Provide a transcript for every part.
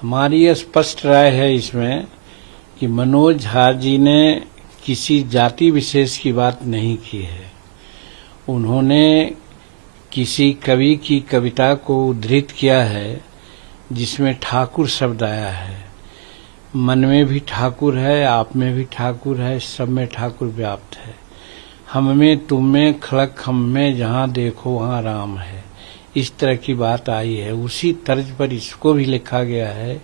हमारी यह स्पष्ट राय है इसमें कि मनोज झा जी ने किसी जाति विशेष की बात नहीं की है। उन्होंने किसी कवि की कविता को उद्धृत किया है जिसमें ठाकुर शब्द आया है। मन में भी ठाकुर है, आप में भी ठाकुर है, सब में ठाकुर व्याप्त है। हम में, तुम में, खड़क हम में, जहाँ देखो वहाँ राम है। इस तरह की बात आई है। उसी तर्ज पर इसको भी लिखा गया है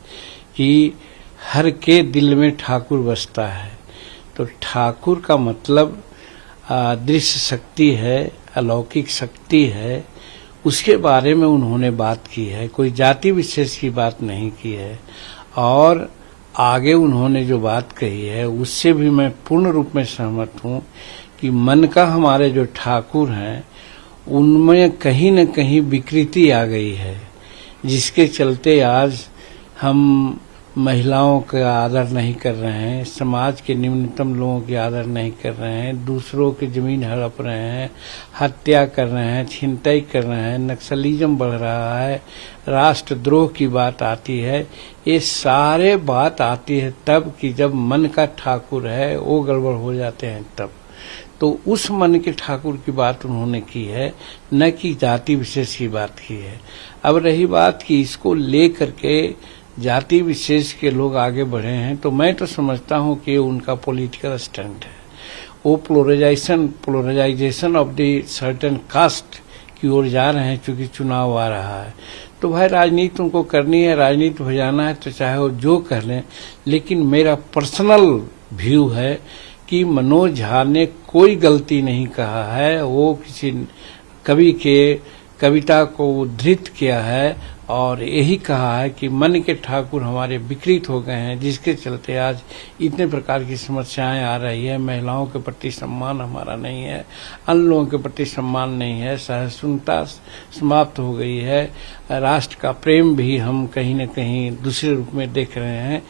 कि हर के दिल में ठाकुर बसता है। तो ठाकुर का मतलब दृश्य शक्ति है, अलौकिक शक्ति है, उसके बारे में उन्होंने बात की है। कोई जाति विशेष की बात नहीं की है। और आगे उन्होंने जो बात कही है उससे भी मैं पूर्ण रूप में सहमत हूँ कि मन का हमारे जो ठाकुर हैं उनमें कहीं न कहीं विकृति आ गई है, जिसके चलते आज हम महिलाओं का आदर नहीं कर रहे हैं, समाज के निम्नतम लोगों की आदर नहीं कर रहे हैं, दूसरों की जमीन हड़प रहे हैं, हत्या कर रहे हैं, छिनताई कर रहे हैं, नक्सलिज्म बढ़ रहा है, राष्ट्रद्रोह की बात आती है। ये सारे बात आती है तब कि जब मन का ठाकुर है वो गड़बड़ हो जाते हैं तब। तो उस मन के ठाकुर की बात उन्होंने की है, न कि जाति विशेष की बात की है। अब रही बात कि इसको लेकर के जाति विशेष के लोग आगे बढ़े हैं, तो मैं तो समझता हूं कि उनका पॉलिटिकल स्टंट है। वो polarisation of the certain caste की ओर जा रहे हैं, चूंकि चुनाव आ रहा है। तो भाई राजनीति उनको करनी है, राजनीति हो जाना है तो चाहे वो जो कर लें। लेकिन मेरा पर्सनल व्यू है कि मनोज झा ने कोई गलती नहीं कहा है। वो किसी कवि के कविता को उद्धृत किया है और यही कहा है कि मन के ठाकुर हमारे विकृत हो गए हैं, जिसके चलते आज इतने प्रकार की समस्याएं आ रही है। महिलाओं के प्रति सम्मान हमारा नहीं है, अन्य लोगों के प्रति सम्मान नहीं है, सहिष्णुता समाप्त हो गई है, राष्ट्र का प्रेम भी हम कहीं न कहीं दूसरे रूप में देख रहे हैं।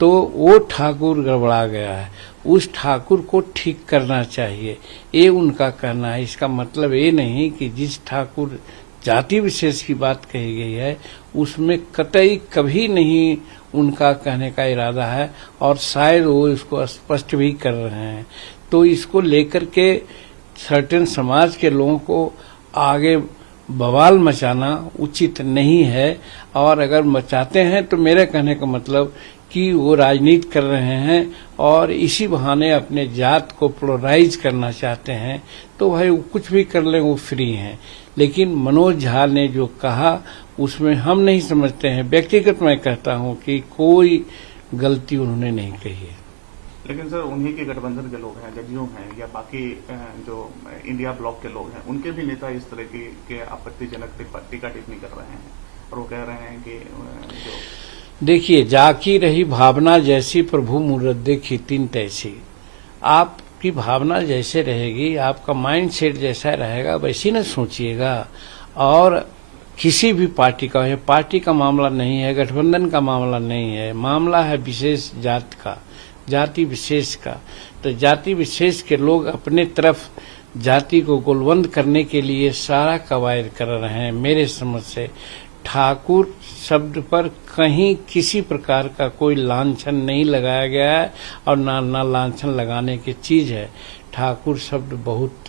तो वो ठाकुर गड़बड़ा गया है, उस ठाकुर को ठीक करना चाहिए, ये उनका कहना है। इसका मतलब ये नहीं कि जिस ठाकुर जाति विशेष की बात कही गई है उसमें कतई कभी नहीं उनका कहने का इरादा है, और शायद वो इसको स्पष्ट भी कर रहे हैं। तो इसको लेकर के सर्टेन समाज के लोगों को आगे बवाल मचाना उचित नहीं है। और अगर मचाते हैं तो मेरे कहने का मतलब कि वो राजनीति कर रहे हैं और इसी बहाने अपने जात को पोलराइज करना चाहते हैं। तो भाई वो कुछ भी कर लें, वो फ्री हैं। लेकिन मनोज झा ने जो कहा उसमें हम नहीं समझते हैं, व्यक्तिगत मैं कहता हूं कि कोई गलती उन्होंने नहीं कही है। लेकिन सर उन्हीं के गठबंधन के लोग हैं, जदयू हैं या बाकी जो इंडिया ब्लॉक के लोग हैं, उनके भी नेता इस तरह की आपत्तिजनक टीका टिप्पणी कर रहे हैं और वो कह रहे हैं कि जो देखिए, जाकी रही भावना जैसी प्रभु मूरत देखी तीन तैसी। आपकी भावना जैसे रहेगी, आपका माइंड सेट जैसा रहेगा वैसी न सोचिएगा। और किसी भी पार्टी का, यह पार्टी का मामला नहीं है, गठबंधन का मामला नहीं है, मामला है विशेष जात का, जाति विशेष का। तो जाति विशेष के लोग अपने तरफ जाति को गोलबंद करने के लिए सारा कवायद कर रहे हैं। मेरे समझ से ठाकुर शब्द पर कहीं किसी प्रकार का कोई लांछन नहीं लगाया गया है और ना लांछन लगाने की चीज है। ठाकुर शब्द बहुत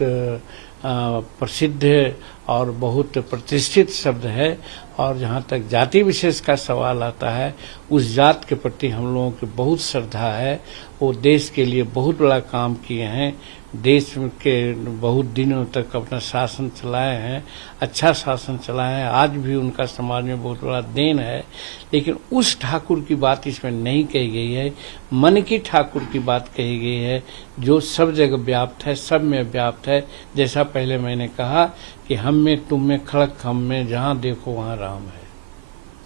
प्रसिद्ध और बहुत प्रतिष्ठित शब्द है। और जहाँ तक जाति विशेष का सवाल आता है, उस जात के प्रति हम लोगों की बहुत श्रद्धा है। वो देश के लिए बहुत बड़ा काम किए हैं, देश के बहुत दिनों तक अपना शासन चलाए हैं, अच्छा शासन चलाए हैं। आज भी उनका समाज में बहुत बड़ा देन है। लेकिन उस ठाकुर की बात इसमें नहीं कही गई है, मन की ठाकुर की बात कही गई है, जो सब जगह व्याप्त है, सब में व्याप्त है। जैसा पहले मैंने कहा कि हम में, तुम में, खड़क हम में, जहाँ देखो वहाँ राम है।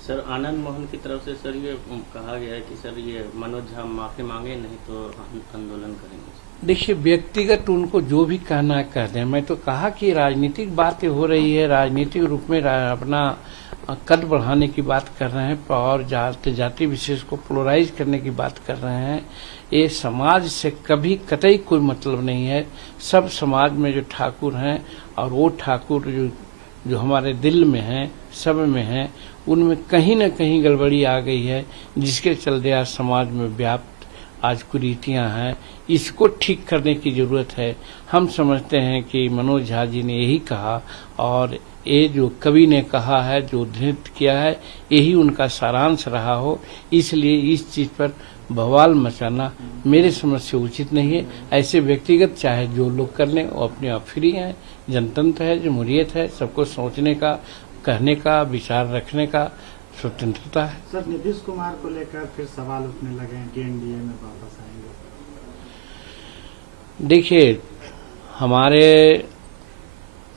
सर आनंद मोहन की तरफ से सर ये कहा गया है कि सर ये मनोज झा माफी मांगे, नहीं तो आंदोलन करेंगे। देखिए, व्यक्तिगत उनको जो भी कहना है कह दें। मैं तो कहा कि राजनीतिक बातें हो रही है, राजनीतिक रूप में अपना कद बढ़ाने की बात कर रहे हैं और जाति विशेष को पोलराइज करने की बात कर रहे हैं। ये समाज से कभी कतई कोई मतलब नहीं है। सब समाज में जो ठाकुर हैं और वो ठाकुर जो जो हमारे दिल में है, सब में है, उनमें कहीं न कहीं गड़बड़ी आ गई है, जिसके चलते आज समाज में व्याप्त आज कुरीतियां हैं। इसको ठीक करने की जरूरत है। हम समझते हैं कि मनोज झा जी ने यही कहा, और ये जो कवि ने कहा है, जो उद्धृत किया है, यही उनका सारांश रहा हो। इसलिए इस चीज पर बवाल मचाना मेरे समझ से उचित नहीं है। ऐसे व्यक्तिगत चाहे जो लोग कर लें, वो अपने आप फ्री हैं। जनतंत्र है, जमहूरियत है, सबको सोचने का, कहने का, विचार रखने का स्वतंत्रता है। सर, नीतीश कुमार को लेकर फिर सवाल उठने लगे हैं कि एनडीए में वापस आएंगे। देखिए, हमारे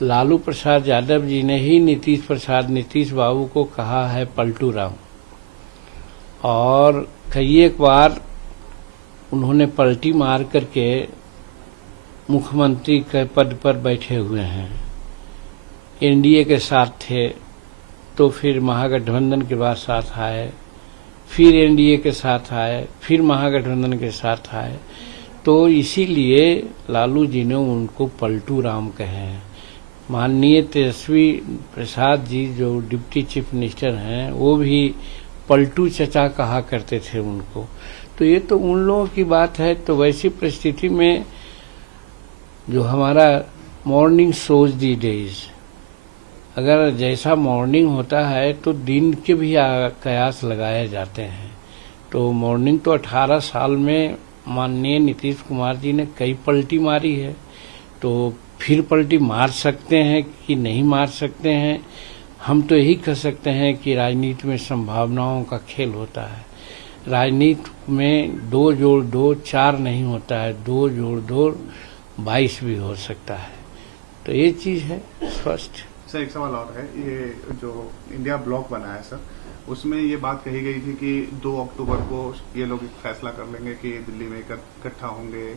लालू प्रसाद यादव जी ने ही नीतीश बाबू को कहा है पलटू राम, और कई एक बार उन्होंने पलटी मार करके मुख्यमंत्री के पद पर बैठे हुए हैं। एनडीए के साथ थे, तो फिर महागठबंधन के बाद साथ आए, फिर एनडीए के साथ आए, फिर महागठबंधन के साथ आए। तो इसीलिए लालू जी ने उनको पलटू राम कहे हैं। माननीय तेजस्वी प्रसाद जी जो डिप्टी चीफ मिनिस्टर हैं, वो भी पलटू चचा कहा करते थे उनको। तो ये तो उन लोगों की बात है। तो वैसी परिस्थिति में जो हमारा मॉर्निंग शोज दी डेज, अगर जैसा मॉर्निंग होता है तो दिन के भी कयास लगाए जाते हैं। तो मॉर्निंग तो 18 साल में माननीय नीतीश कुमार जी ने कई पलटी मारी है, तो फिर पलटी मार सकते हैं कि नहीं मार सकते हैं। हम तो यही कह सकते हैं कि राजनीति में संभावनाओं का खेल होता है। राजनीति में 2 जोड़ 2 4 नहीं होता है, 2 जोड़ 2 22 भी हो सकता है। तो ये चीज है स्पष्ट। सर, एक सवाल और है। ये जो इंडिया ब्लॉक बना है सर, उसमें ये बात कही गई थी कि 2 अक्टूबर को ये लोग एक फैसला कर लेंगे कि दिल्ली में इकट्ठा होंगे,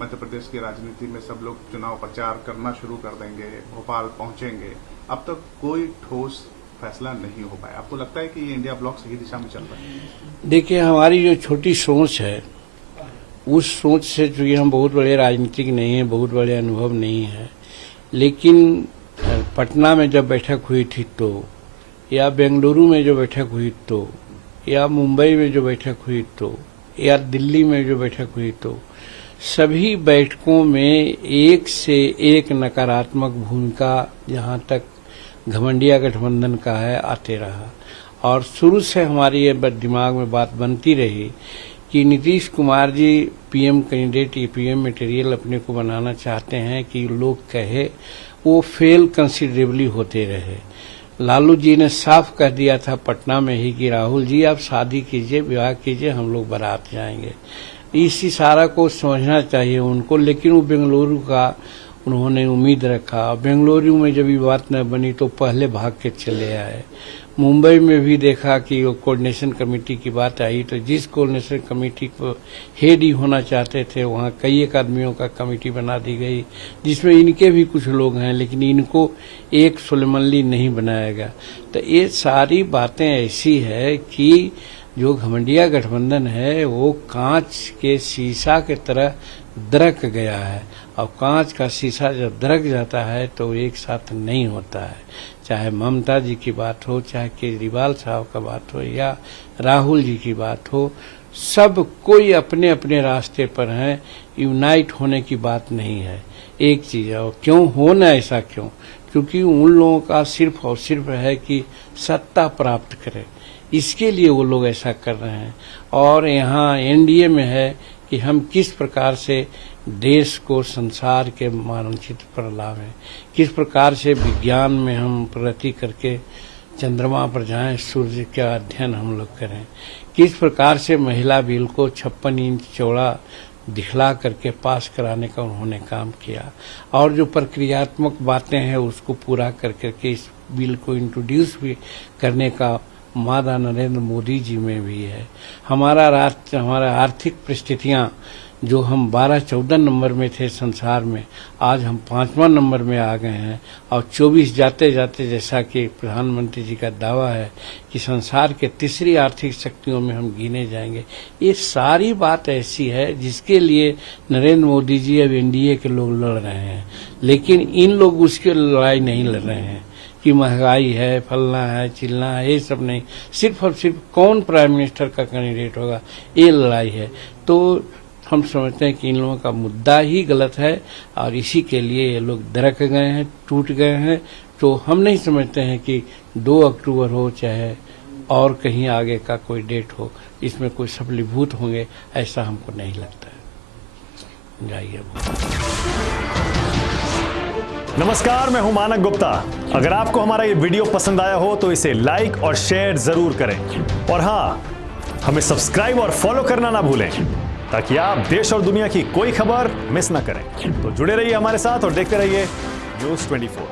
मध्य प्रदेश की राजनीति में सब लोग चुनाव प्रचार करना शुरू कर देंगे, भोपाल पहुंचेंगे। अब तक कोई ठोस फैसला नहीं हो पाया। आपको लगता है कि ये इंडिया ब्लॉक सही दिशा में चल रहा है? देखिए, हमारी जो छोटी सोच है, उस सोच से चूंकि हम बहुत बड़े राजनीतिक नहीं है, बहुत बड़े अनुभव नहीं है, लेकिन पटना में जब बैठक हुई थी तो, या बेंगलुरु में जो बैठक हुई तो, या मुंबई में जो बैठक हुई तो, या दिल्ली में जो बैठक हुई तो, सभी बैठकों में एक से एक नकारात्मक भूमिका जहां तक घमंडिया गठबंधन का है आते रहा। और शुरू से हमारी ये दिमाग में बात बनती रही कि नीतीश कुमार जी पीएम कैंडिडेट या पीएम मटेरियल अपने को बनाना चाहते हैं कि लोग कहे, वो फेल कंसिडरेबली होते रहे। लालू जी ने साफ कह दिया था पटना में ही कि राहुल जी आप शादी कीजिए, विवाह कीजिए, हम लोग बारात जाएंगे। इस इशारा को समझना चाहिए उनको, लेकिन वो बेंगलुरु का उन्होंने उम्मीद रखा। बेंगलुरु में जब ये बात न बनी तो पहले भाग के चले आए। मुंबई में भी देखा कि वो कोऑर्डिनेशन कमेटी की बात आई, तो जिस कोऑर्डिनेशन कमेटी को हेड ही होना चाहते थे, वहाँ कई एक आदमियों का कमेटी बना दी गई, जिसमें इनके भी कुछ लोग हैं, लेकिन इनको एक सुलेमनली नहीं बनाया गया। तो ये सारी बातें ऐसी है कि जो घमंडिया गठबंधन है वो कांच के शीशा के तरह दरक गया है, और कांच का शीशा जब दरक जाता है तो एक साथ नहीं होता है। चाहे ममता जी की बात हो, चाहे केजरीवाल साहब का बात हो, या राहुल जी की बात हो, सब कोई अपने अपने रास्ते पर हैं। यूनाइट होने की बात नहीं है। एक चीज है, क्यों हो ना ऐसा क्यों? क्योंकि उन लोगों का सिर्फ और सिर्फ है कि सत्ता प्राप्त करें, इसके लिए वो लोग ऐसा कर रहे हैं। और यहाँ एनडीए में है कि हम किस प्रकार से देश को संसार के मानचित्र पर लावें, किस प्रकार से विज्ञान में हम प्रगति करके चंद्रमा पर जाएं, सूर्य का अध्ययन हम लोग करें, किस प्रकार से महिला बिल को 56 इंच चौड़ा दिखला करके पास कराने का उन्होंने काम किया, और जो प्रक्रियात्मक बातें हैं उसको पूरा कर करके इस बिल को इंट्रोड्यूस भी करने का मादा नरेंद्र मोदी जी में भी है। हमारा आर्थिक परिस्थितियां जो हम 12-14 नंबर में थे संसार में, आज हम 5वां नंबर में आ गए हैं, और 24 जाते जाते, जैसा कि प्रधानमंत्री जी का दावा है कि संसार के तीसरी आर्थिक शक्तियों में हम गिने जाएंगे। ये सारी बात ऐसी है जिसके लिए नरेंद्र मोदी जी अब एनडीए के लोग लड़ रहे हैं, लेकिन इन लोग उसकी लड़ाई नहीं लड़ रहे हैं। कि महंगाई है, फलना है, चिलना है, ये सब नहीं। सिर्फ और सिर्फ कौन प्राइम मिनिस्टर का कैंडिडेट होगा, ये लड़ाई है। तो हम समझते हैं कि इन लोगों का मुद्दा ही गलत है और इसी के लिए ये लोग दरक गए हैं, टूट गए हैं। तो हम नहीं समझते हैं कि 2 अक्टूबर हो चाहे और कहीं आगे का कोई डेट हो, इसमें कोई सफलीभूत होंगे, ऐसा हमको नहीं लगता है। जाइए। नमस्कार, मैं हूं मानक गुप्ता। अगर आपको हमारा ये वीडियो पसंद आया हो तो इसे लाइक और शेयर जरूर करें और हाँ, हमें सब्सक्राइब और फॉलो करना ना भूलें ताकि आप देश और दुनिया की कोई खबर मिस ना करें। तो जुड़े रहिए हमारे साथ और देखते रहिए न्यूज़ 24।